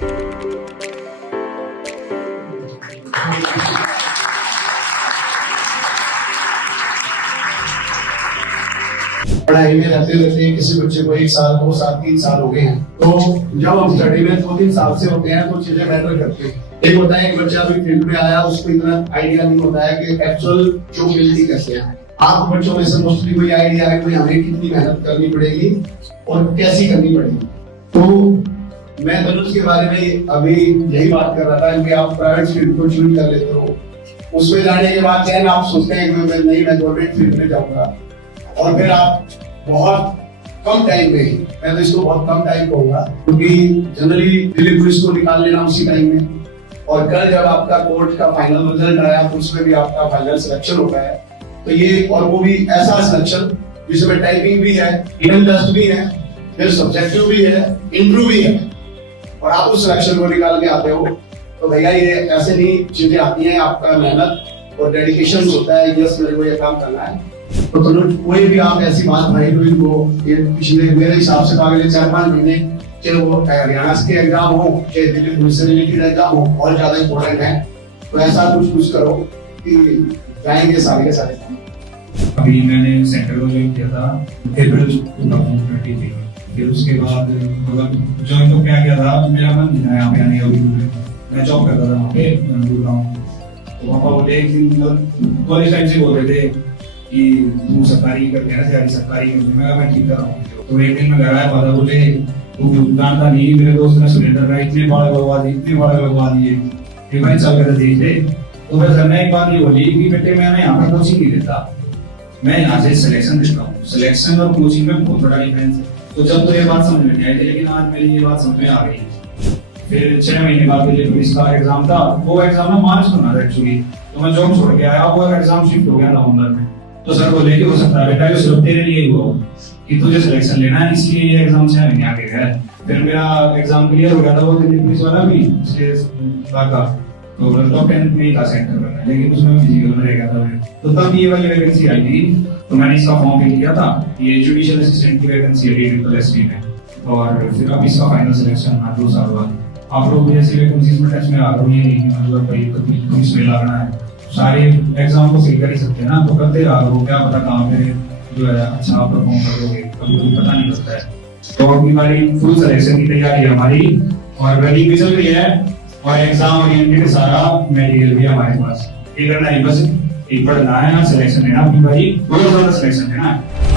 पढ़ाई में रहते रहते किसी बच्चे को 1 साल 2 साल 3 साल हो गए हैं, तो जब हम स्टडी में 2-3 साल से होते हैं तो चीजें मैटर करती हैं। एक होता है एक बच्चा अभी फील्ड में आया, उसको इतना आइडिया नहीं होता है कि एक्चुअल जो मिलती कैसे है। आप बच्चों में से मोस्टली कोई आइडिया है कि हमें कितनी मेहनत करनी पड़ेगी और कैसी करनी पड़ेगी। तो मैं धनुष के बारे में अभी यही बात कर रहा था कि आप प्राइवेट फील्ड को चूज कर लेते हो, उसमें जाने के बाद क्या आप सोचते हैं कि मैं गवर्नमेंट फील्ड में जाऊंगा, और फिर आप बहुत कम टाइम में, मैं तो इसको बहुत कम टाइम कहूंगा क्योंकि जनरली दिल्ली पुलिस को निकाल लेना उसी टाइम में, और कल जब आपका कोर्ट का फाइनल रिजल्ट आया तो उसमें भी आपका फाइनल सिलेक्शन हो गया है। तो ये, और वो भी ऐसा सिलेक्शन जिसमें टाइपिंग भी है, रिटन टेस्ट भी है, फिर सब्जेक्टिव भी है, इंटरव्यू भी है, और आप उस सिलेक्शन को निकाल के आते हो। तो भैया ये ऐसे नहीं चीजें आती हैं, आपका मेहनत और डेडिकेशन होता है, यस मेरे को ये काम करना है। तो कोई भी आप ऐसी बात भाई तो इनको ये पिछले मेरे हिसाब से अगले 4-5 महीने, चाहे वो हरियाणा के एग्जाम हो चाहे दिल्ली पुलिस से रिलेटेड एग्जाम हो, बहुत ज्यादा इंपॉर्टेंट है। तो ऐसा कुछ करो कि जाएंगे सारे के सारे। अभी मैंने सेंटर को ज्वाइन किया था अप्रैल 2023 में। फिर उसके बाद मतलब ज्वाइन तो क्या किया था, मेरा मन नहीं था यहाँ पे आने का। मैं जॉब करता था वहाँ पे गुड़गांव। तो पापा बोले एक दिन कॉलेज टाइम से बोल रहे थे कि तू सरकारी करके ना, तैयारी सरकारी करके। मैं ठीक कर रहा हूँ। तो एक दिन मैं घर आया, पापा बोले तू जानता नहीं, मेरे दोस्त ने सुरेंद्र राय इतने बड़े लगवा दिए 5 साल का देख ले। तो फिर सर ने एक बात ये बोली कि बेटे मैं यहाँ पर कोचिंग नहीं देता, मैं यहाँ से सिलेक्शन देता हूँ। सिलेक्शन और कोचिंग में बहुत बड़ा डिफरेंस है। तो जब तो ये बात समझ में नहीं आई थी, लेकिन आज मेरी ये बात समझ में आ गई। फिर 6 महीने बाद मुझे पुलिस का एग्जाम था, वो एग्जाम ना मार्च में होना था एक्चुअली। तो मैं जॉब छोड़ के आया, वो एग्जाम शिफ्ट हो गया नवंबर में। तो सर बोले कि हो सकता है बेटा ये सिर्फ तेरे लिए ही हुआ कि तुझे सिलेक्शन लेना है, इसलिए ये एग्जाम 6 महीने आगे है। फिर मेरा एग्जाम क्लियर हो गया था, वो दिल्ली पुलिस वाला भी का, तो टॉप 10 में ही था सेंटर में, लेकिन उसमें फिजिकल में रह गया था। तो तब ये वाली वैकेंसी आई थी, तो मैंने इसका फॉर्म फिल किया था। ये जुडिशियल असिस्टेंट की वैकेंसी है DSSP में, और फिर अब इसका फाइनल सिलेक्शन था 2 साल बाद। आप लोग ऐसी वैकेंसीज में टच में आ गए, ये मतलब भाई कभी पुलिस में लगना है, सारे एग्जाम को फिल कर ही सकते हैं ना, तो करते रहो, क्या पता काम में जो है अच्छा परफॉर्म करोगे, कभी पता नहीं लगता है। तो अभी हमारी फुल सिलेक्शन की तैयारी है हमारी, और रैली भी चल रही है, और एग्जाम ओरिएंटेड सारा मटेरियल भी हमारे पास। ये करना है बस, एक पढ़ना है ना, सिलेक्शन लेना अपनी बारी, बहुत ज्यादा सिलेक्शन लेना है।